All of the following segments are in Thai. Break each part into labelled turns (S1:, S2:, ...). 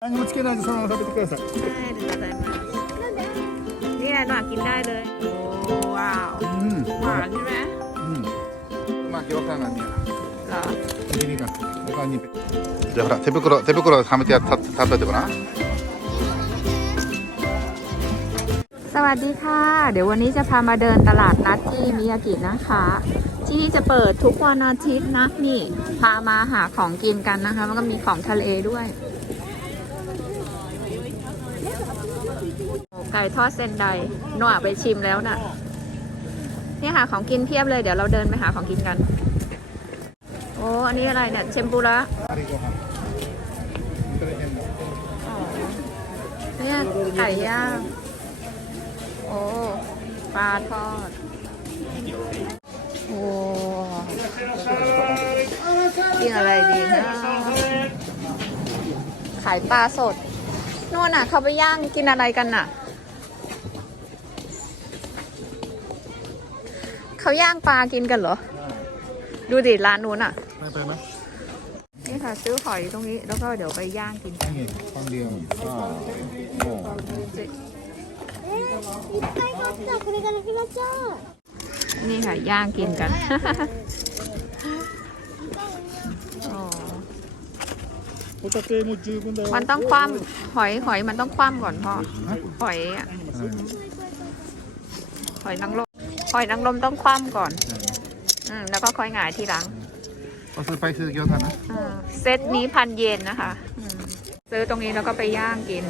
S1: 何もつけないでそのまま食べてください。
S2: ใช่เดี๋ยวจะได้มานี่ไงหนูกินได้เลย โอ้ว้าว
S1: うん。
S2: หวานใช่ไหม
S1: うん。まあ、餃子がね。
S2: เหรอ
S1: 右にか。他に。じゃあほら、手袋、手袋はめてやた食べてごらん。
S2: สวัสดีค่ะ เดี๋ยววันนี้จะพามาเดินตลาดนัดที่มิยากินะคะ ที่นี่จะเปิดทุกวันอาทิตย์นะนี่ พามาหาของกินกันนะคะแล้วก็มีของทะเลด้วยโอ้ ไก่ทอดเซนไดหน่อไปชิมแล้วนะ่ะ นี่หาของกินเพียบเลยเดี๋ยวเราเดินไปหาของกินกัน โอ้อันนี้อะไรเนี่ยเชมปุระเนี่ยไก่ย่างโอ้ปลาทอด โอ้กินอะไรดีนะายปลาสดนู่นน่ะ เขาไปย่างกินอะไรกันน่ะ เขาย่างปลากินกันเหรอ ดูดิร้านนู้นอะ
S1: ไปไปไหม
S2: นี่ค่ะ ซื้อหอยตรงนี้ แล้วก็เดี๋ยวไปย่างกินกัน
S1: นี่คนเดียวอ่าโอ้
S2: นี่ค่ะ ย่างกินกัน มันต้องคว่ำหอยหอยมันต้องคว่ำก่อนพ่อหอยหอยนางรมหอยนางรมต้องคว่ำก่อน อืมแล้วก็ค่อยหงายทีหลัง
S1: เราซื้อไปซื้
S2: อเกี๊ยวทันนะเซตนี้พันเยนนะคะซื้อตรงนี้แล้วก็ไปย่างกิน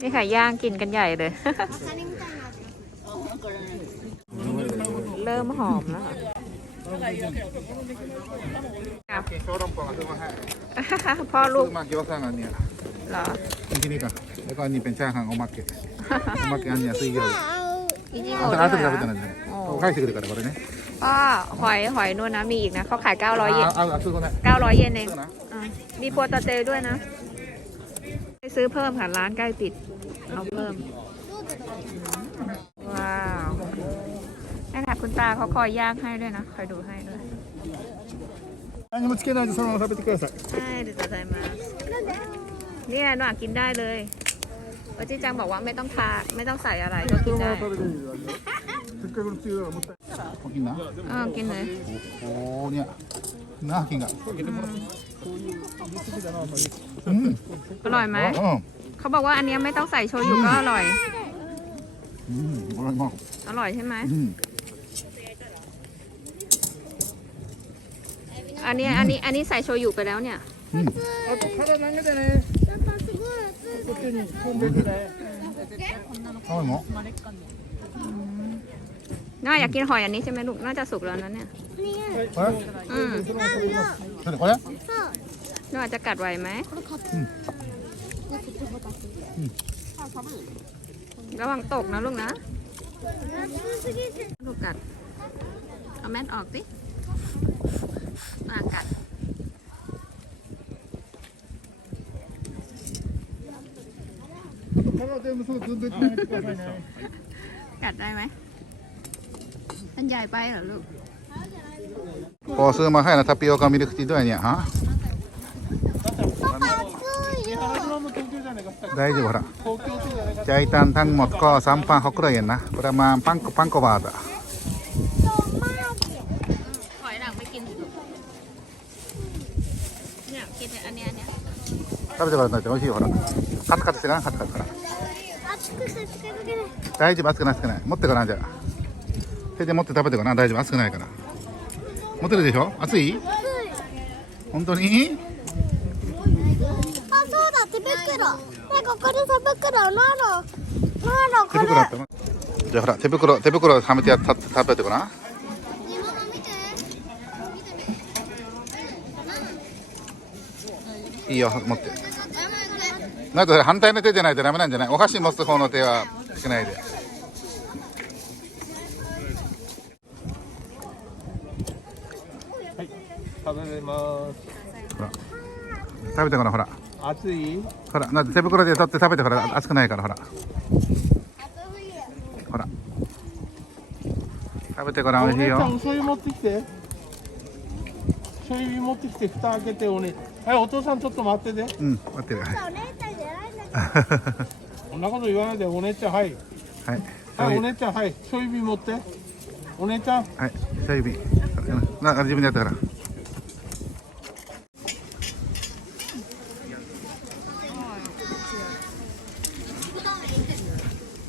S2: นี่ค่ะย่างกินกันใหญ่เลย เริ่มหอมแล้ว เขาลอ
S1: งกล่องซื้อมาให้
S2: พ่อลูก
S1: มาเกี๊ยวซ่างอัน
S2: เนี้ยเหรอ
S1: ที่นี่ก่อนแล้วก็อันนี้เป็นชาหางโอมาเกะโอมาเกะ
S2: อั
S1: นนี้ซื้อเยอะ
S2: อิจิโงะด้วย
S1: เหรอเขาขายสิบเดือนก่อนเลย
S2: ก็หอยหอยนวลนะมีอีกนะเขาขายเก้าร้อยเยน
S1: เก้าร้อ
S2: ยเยนเองมีโปรตาเตด้วยนะไปซื้อเพิ่มค่ะร้านใกล้ปิดเอาเพิ่ม ค่ะคุณตาเขาคอยย่างให้ด้วยนะ คอยดูให้ด้วย
S1: 何もつけないでそのまま食べてください
S2: ใช่เดี๋ยวจะได้มานี่แหละหนูอ่ะกินได้เลยว่าจิจังบอกว่าไม่ต้องทาไม่ต้องใส่อะไรก็กินได้
S1: べていいよせっかくのつゆだからもったい大きいな
S2: เออกินเลย
S1: おおにゃな金がうん
S2: อร่อยไหม
S1: うん
S2: เขาบอกว่าอันเนี้ยไม่ต้องใส่โชยุก็อร่อย
S1: うんこれまあ
S2: อร่อยใช่ไหม
S1: うん
S2: อันนี้อันนี้อันนี้ใส่โชยุไปแล้วเนี่ย
S1: うん
S3: やっぱすごい暑い
S1: 青いも
S2: น่าอยากกินหอยอันนี้ใช่ไหมลูก น่าจะสุกแล้วนะเนี่ย
S1: これ
S2: อืม
S1: それこれ
S2: น่าจะกัดไหวไหม ระวังตกนะลูกนะ
S3: 暑すぎて
S2: ลูกกัด เอาแมสออกสิ มากัด
S1: 体全部そうずんでってあげてくださいね
S2: กัดได้ไหมมันใหญ่ไปเหรอลูก
S1: こうซื้อมาให้นะタピオカミルクティーどうやねんは大丈夫ほらใจตันทั้งหมดก็สามพันหกร้อยเยนนะประม 食べてからだって美味しいよほら。カツカツしてなカツカツから。大丈夫熱くない熱くない。持ってからじゃあ。手で持って食べてから大丈夫熱くないから。持ってるでしょ？熱い？本当に？
S3: あそうだ手袋。ねここで手袋。なのな
S1: じゃあほら手袋手袋はめてやた食べてごらん
S3: 見て
S1: いいよ持って。なんかそれ反対の手じゃないとダメなんじゃない？お箸持つ方の手はしないで。
S4: 食べれます。
S1: ほら。食べてごらんほら。
S4: 暑い？
S1: ほらだって手袋で取って食べてほら熱くないからほら。ほら。食べてごらん美味しいよ。
S4: お姉ちゃんお醤油持ってきて。醤油持ってきて蓋開けておね食はいお父さんちょっと待ってて。
S1: うん待ってるはい。
S3: お姉ちゃんじゃないんだけ
S4: そんなこと言わないでお姉ちゃんはい。
S1: はい。
S4: はいお姉ちゃんはい。小指持って。お姉ちゃん。
S1: はい小指。うんな自分でやったから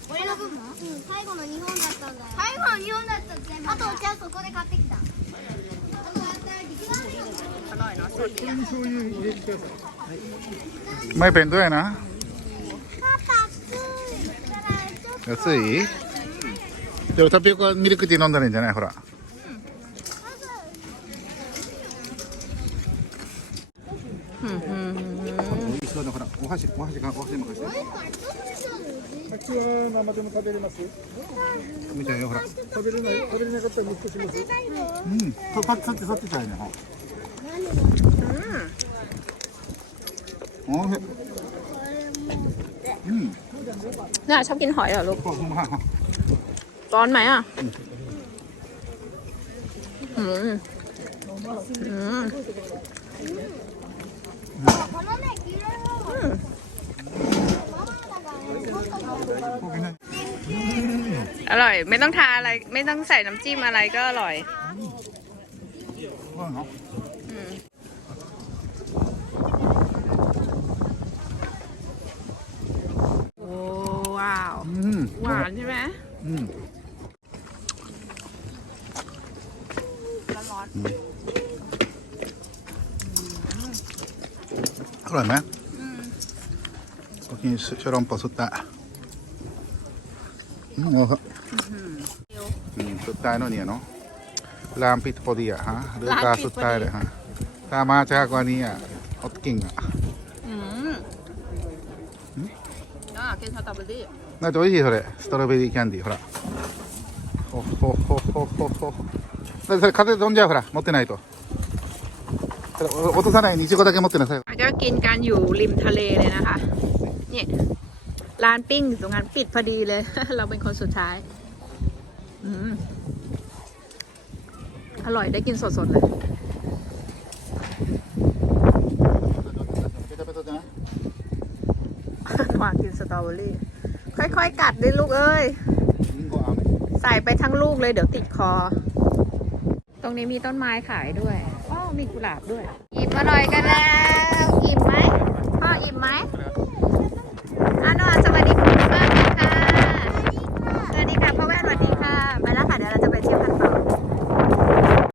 S3: 俺の部分うん最後の2本だったんだよ最後の2本だったってあとじゃあそこで買ってきた
S1: マイペンどうやな。
S3: パパついからちょっと
S1: 安い。でもタピオカミルクティー飲んだらいいんじゃない？ほら。
S2: うんうんうん。
S1: 美味しそうだからお箸お箸かお箸も貸して
S4: 柿は生でも食べれます
S1: 見ちゃうよ。ほら
S4: 食べれない。食べれなかったら息子します
S1: うんそそっちそっちそっちちゃうね อ๋อเผ็ดอืม
S2: น่าชอบกินหอยเหรอลูก
S1: ขอ
S2: ร้อนไหมอะอืมอืมอร่อย ไม่ต้องทาอะไร ไม่ต้องใส่น้ำจิ้มอะไรก็อร่อยอ
S1: อร่อยไหม
S2: ๆอืม
S1: โอเคชอลอมปอสุดตะอืมโอ้โหอืมสุดท้ายเนาะเนี่ยเนาะรามปิดพอดีอะฮะเรื่องการสุดท้ายเลยฮะถ้ามาช้ากว่านี้อ่ะอดกิ่งอ่ะ
S2: อืมน่ากินสตรอเบอรี่
S1: น่าจะ美味しいそれストロベリーキャンディーほらほほほほほほだってそれ風飛んじゃうほら持ってないとそれお 落とさないようにいちごだけ持ってなさい
S2: ก็กินกันอยู่ริมทะเลเลยนะคะ เนี่ย ร้านปิ้งอยู่ตรงนั้นปิดพอดีเลย เราเป็นคนสุดท้าย อืม อร่อยได้กินสดๆเลย วางกินสตรอเบอรี่ ค่อยๆ กัดดิลูกเอ้ย
S1: リンゴ飴
S2: ใส่ไปทั้งลูกเลยเดี๋ยวติดคอ ตรงนี้มีต้นไม้ขายด้วยอ้อ มีกุหลาบด้วย อิ่มอร่อยกันแล้ว อิ่มไหมพ่ออิ่มไหมอะนอนส